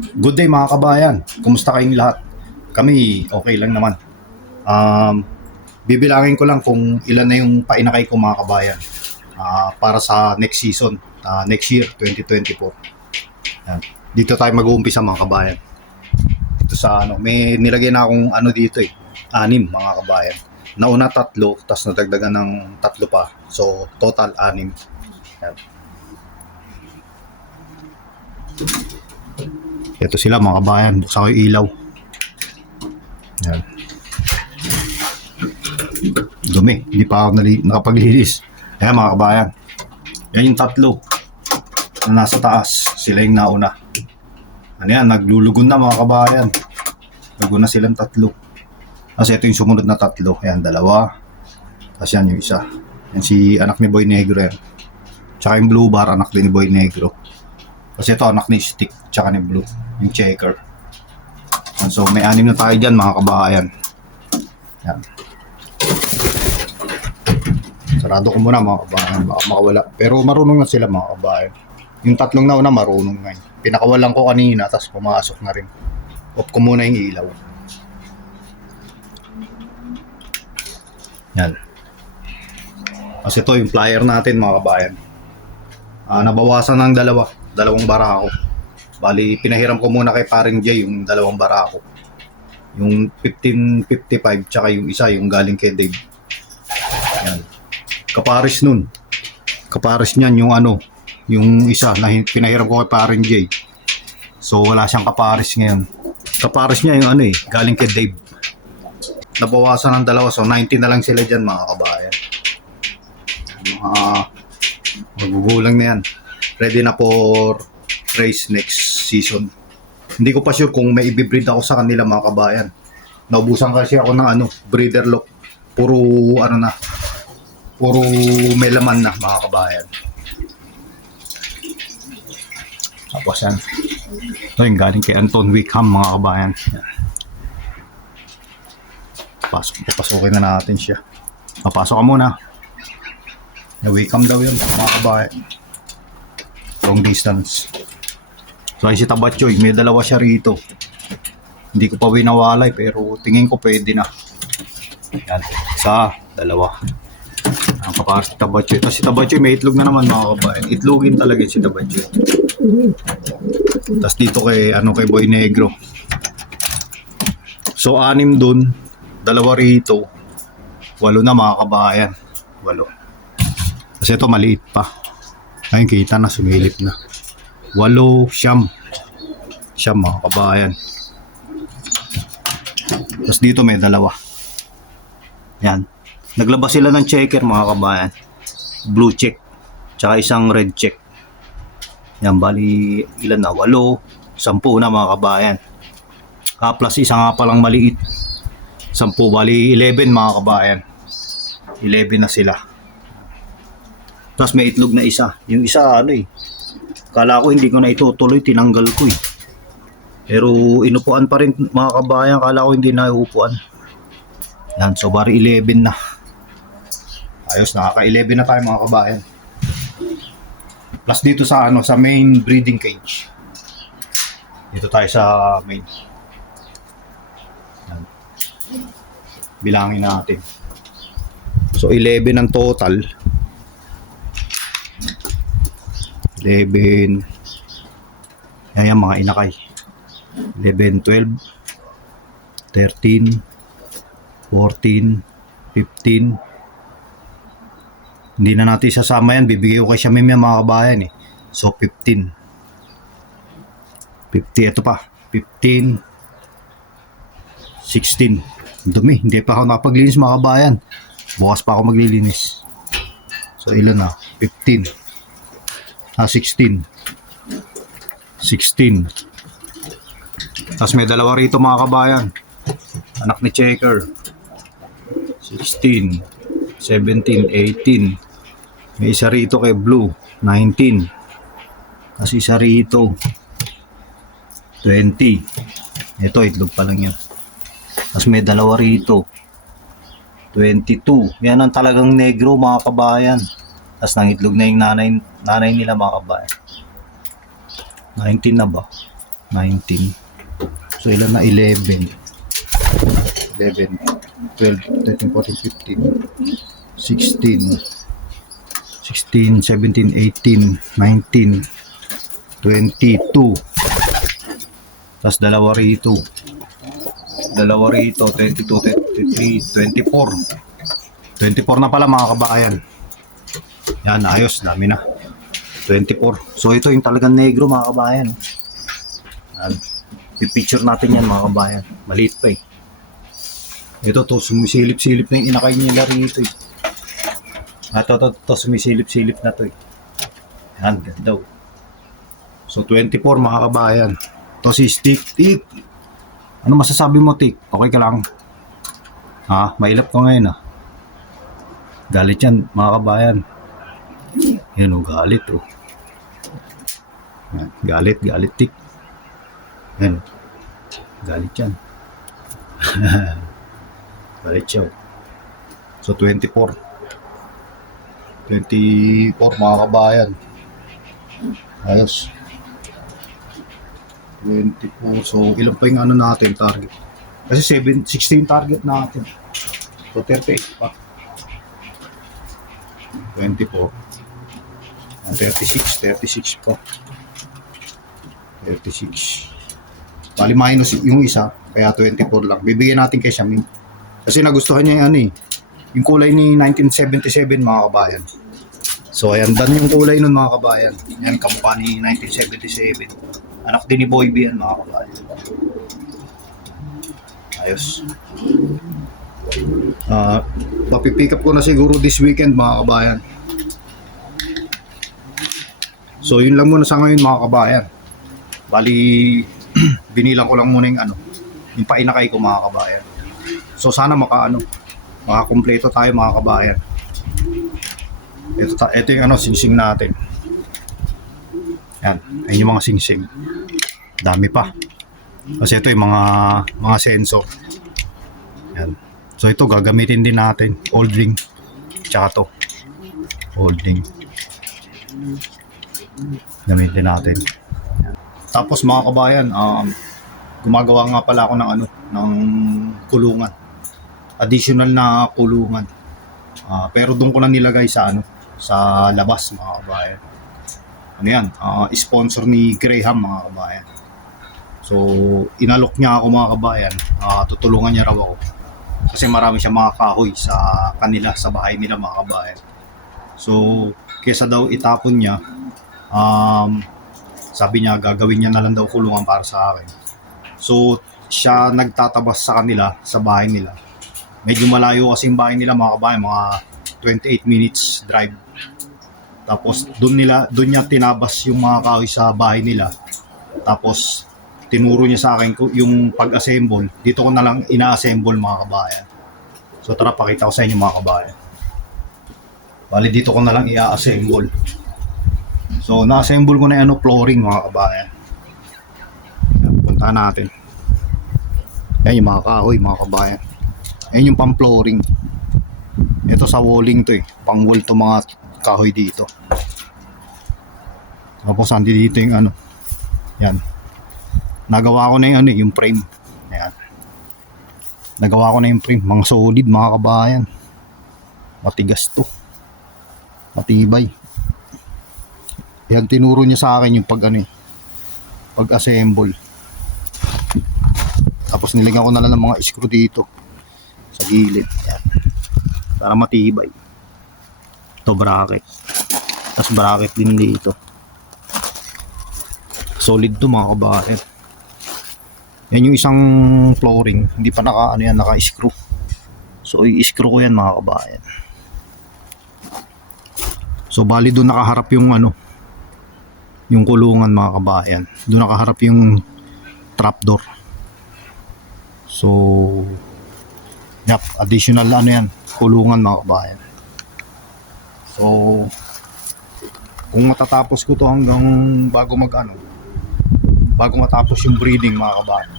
Good day mga kabayan. Kumusta kayong lahat? Kami okay lang naman. Um, Bibilangin ko lang kung ilan na yung painakay ko mga kabayan para sa next season, next year 2024. Yan. Dito tayo mag-uumpisa mga kabayan. Dito sa may nilagay na akong dito anim mga kabayan. Nauna tatlo, tapos nadagdagan ng tatlo pa. So total anim. Yan. Ito sila mga kabayan. Buksan ko yung ilaw. Yan. Dumi. Hindi pa ako nakapaglinis. Ayan mga kabayan. Yan yung tatlo na nasa taas. Sila yung nauna. Ano yan? Naglulugon na mga kabayan. Naglulugon na silang tatlo. Kasi ito yung sumunod na tatlo. Ayan, dalawa. Tapos yan yung isa. Yan si anak ni Boy Negro yan. Tsaka yung blue bar, anak din ni Boy Negro. Kasi ito anak ni Stick. Tsaka ni Blue. Yung checker. So may anim na tayo dyan mga kabayan. Yan. Sarado ko muna mga kabayan. Baka makawala. Pero marunong na sila mga kabayan. Yung tatlong nauna marunong na yun. Pinakawalan ko kanina. Tapos pumasok na rin. Off ko muna yung ilaw. Yan. Kasi ito yung flyer natin mga kabayan. Nabawasan ng dalawang barako. Bali, pinahiram ko muna kay paring Jay yung dalawang barako. Yung 1555 tsaka yung isa, yung galing kay Dave. Yan. Kaparis nun. Kaparis niyan yung yung isa na pinahiram ko kay paring Jay. So wala siyang kaparis ngayon. Kaparis niya yung galing kay Dave. Nabawasan ng dalawa, so 90 na lang sila dyan mga kabayan. Magugulang na yan. Ready na for race next season. Hindi ko pa sure kung may i-breed ako sa kanila mga kabayan. Naubusan kasi ako ng breeder lock. Puro puro may laman na mga kabayan. Tapos yan. Ito yung galing kay Anton Wickham mga kabayan. Yan. Papasokin na natin siya. Papasok ka muna. Wickham daw yun mga kabayan. Long distance. So ay si Tabatchoy, may dalawa siya rito. Hindi ko pa winawalay pero tingin ko pwede na. Yan, isa, dalawa. Ang kaparas si Tabatchoy. Tapos si Tabatchoy may itlog na naman mga kabayan. Itlogin talaga si Tabatchoy. Tapos dito kay Boy Negro. So anim dun, dalawa rito. 8 na mga kabayan. 8. Kasi ito maliit pa. Ayun, kita na, sumilip na. 8, siyam mga kabayan. Tapos dito may dalawa. Yan. Naglabas sila ng checker mga kabayan. Blue check. Tsaka isang red check. Yan, bali ilan na? 8, 10 na mga kabayan. Plus isa nga palang maliit. 10, bali 11 mga kabayan. 11 na sila. Tapos may itlog na isa. Yung isa kala ko hindi ko na itutuloy, tinanggal ko Pero inupuan pa rin mga kabayan, kala ko hindi na iupuan. Yan, so bari 11 na. Ayos, nakaka-11 na tayo mga kabayan. Plus dito sa sa main breeding cage. Dito tayo sa main. Yan. Bilangin natin. So 11 ang total. 11. Yan mga inakay. 11, 12, 13, 14, 15. Hindi na natin isasama yan. Bibigay ko kay Shamim yan mga kabayan So 15. 50, ito pa. 15, 16. Dumi. Hindi pa ako nakapaglinis mga kabayan. Bukas pa ako maglilinis. So ilan na? 15. 16. 16. Tapos may dalawa rito mga kabayan. Anak ni Checker. 16. 17. 18. May isa rito kay Blue. 19. Tapos isa rito. 20. Ito, itlog pa lang yan. Tapos may dalawa rito. 22. Yan ang talagang negro mga kabayan. Tapos nangitlog na yung nanay nila mga kabayan. 19 na ba? 19. So ilan na? 11, 12, 13, 14, 15, 16, 16, 17, 18, 19, 22. Tapos dalawa rito, 22, 23, 24. 24 na pala mga kabayan. Yan, ayos, dami na. 24. So ito yung talagang negro mga kabayan. Yan. I-picture natin yan mga kabayan. Maliit pa eh. Ito to, sumisilip-silip na yung inakay nila rito eh. Ito, sumisilip-silip na to eh. Yan, ganda. So 24 mga kabayan. Ito si Tik. Ano masasabi mo, Tik? Okay ka lang? Ha? Mailap ko ngayon ah. Galit yan mga kabayan. Yan o, galit o. Yan, galit Tik. Yan. Galit yan. Galit siya. So 24 mga kabayan. Ayos. 24. So ilan pa yung ano natin target? Kasi 16 target natin. So 38 pa. 24. 36 pa. 36. Bali minus yung isa, kaya 24 lang. Bibigyan natin kay Shamin. Kasi nagustuhan niya yung ano eh. Yung kulay ni 1977 mga kabayan. So ayan, dan yung kulay nun mga kabayan. Yan, kamukha ni 1977. Anak din ni Boy B yan mga kabayan. Ayos. Papipick up ko na siguro this weekend mga kabayan. So yun lang muna sa ngayon mga kabayan. Bali binilang ko lang muna yung ano, yung painakay ko mga kabayan. So sana makakumpleto tayo mga kabayan. Ito yung ano, singsing natin. Yan, ayun yung mga singsing. Dami pa. Kasi ito yung mga sensor. Yan. So ito gagamitin din natin, old ring. Tsaka to. Old ring. Gamitin natin. Tapos mga kabayan, gumagawa nga pala ako ng ng kulungan. Additional na kulungan. Pero doon ko na nilagay sa sa labas mga kabayan. Ano yan? Sponsor ni Graham mga kabayan. So inalok niya ako mga kabayan. Tutulungan niya raw ako. Kasi marami siya mga kahoy sa kanila, sa bahay nila mga kabayan. So kesa daw itapon niya, sabi niya gagawin niya na lang daw kulungan para sa akin. So siya nagtatabas sa kanila, sa bahay nila. Medyo malayo kasi yung bahay nila mga kabayan, mga 28 minutes drive. Tapos doon niya tinabas yung mga kahoy sa bahay nila. Tapos tinuro niya sa akin yung pag-assemble. Dito ko na lang ina-assemble mga kabayan. So tara, pakita ko sa inyo mga kabayan. Bali dito ko na lang i-assemble. So na-assemble ko na yung flooring mga kabayan. Punta natin. Yan yung mga kahoy mga kabayan. Yan yung pang-flooring. Ito sa walling to eh. Pang-wall to mga kahoy dito. Tapos andi dito yung yan. Nagawa ko na yung frame. Yan. Nagawa ko na yung frame. Mga solid mga kabayan. Matigas to. Matibay. Yan, tinuro niya sa akin yung pag-assemble. Tapos nilagyan ko na lang ng mga screw dito sa gilid. Yan. Para matibay. Ito bracket. Tapos bracket din dito. Solid to mga kabayan. Yan yung isang flooring. Hindi pa naka-screw. So i-screw ko yan mga kabayan. So bali doon nakaharap yung kulungan mga kabayan. Doon nakaharap yung trapdoor. So additional yan, kulungan mga kabayan. So kung matatapos ko to hanggang bago matapos yung breeding mga kabayan,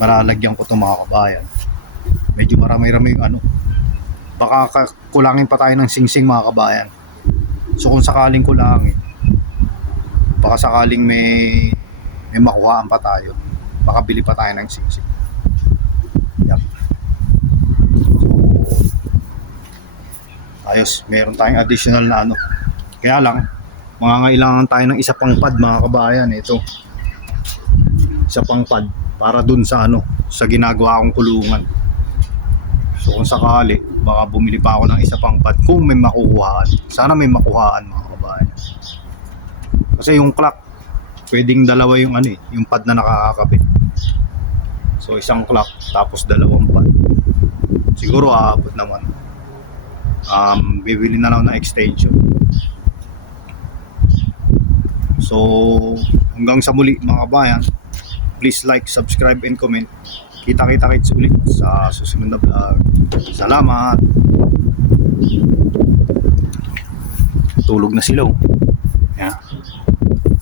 malalagyan ko to mga kabayan. Medyo marami-rami yung baka kulangin pa tayo ng singsing mga kabayan. So kung sakaling kulangin, baka sakaling may may makuhaan pa tayo. Makabili pa tayo ng singsing. Yan. Ayos, meron tayong additional na ano. Kaya lang, mangangailangan tayo ng isa pang pad mga kabayan. Ito. Isa pang pad para dun sa ano, sa ginagawa kong kulungan. So kung sakali, baka bumili pa ako ng isa pang pad kung may makukuhaan. Sana may makuhaan mga kabayan. Kasi yung clock, pwedeng dalawa yung ano yung pad na nakakakabit. So isang clock tapos dalawang pad. Siguro aabot naman. Bibili na lang ng extension. So hanggang sa muli mga kabayan, please like, subscribe, and comment. Kita-kits ulit sa susunod na vlog. Salamat. Tulog na sila. Yan.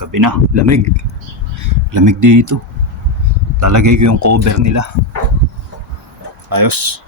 Gabi na, lamig. Lamig dito. Talagay ko yung cover nila. Ayos.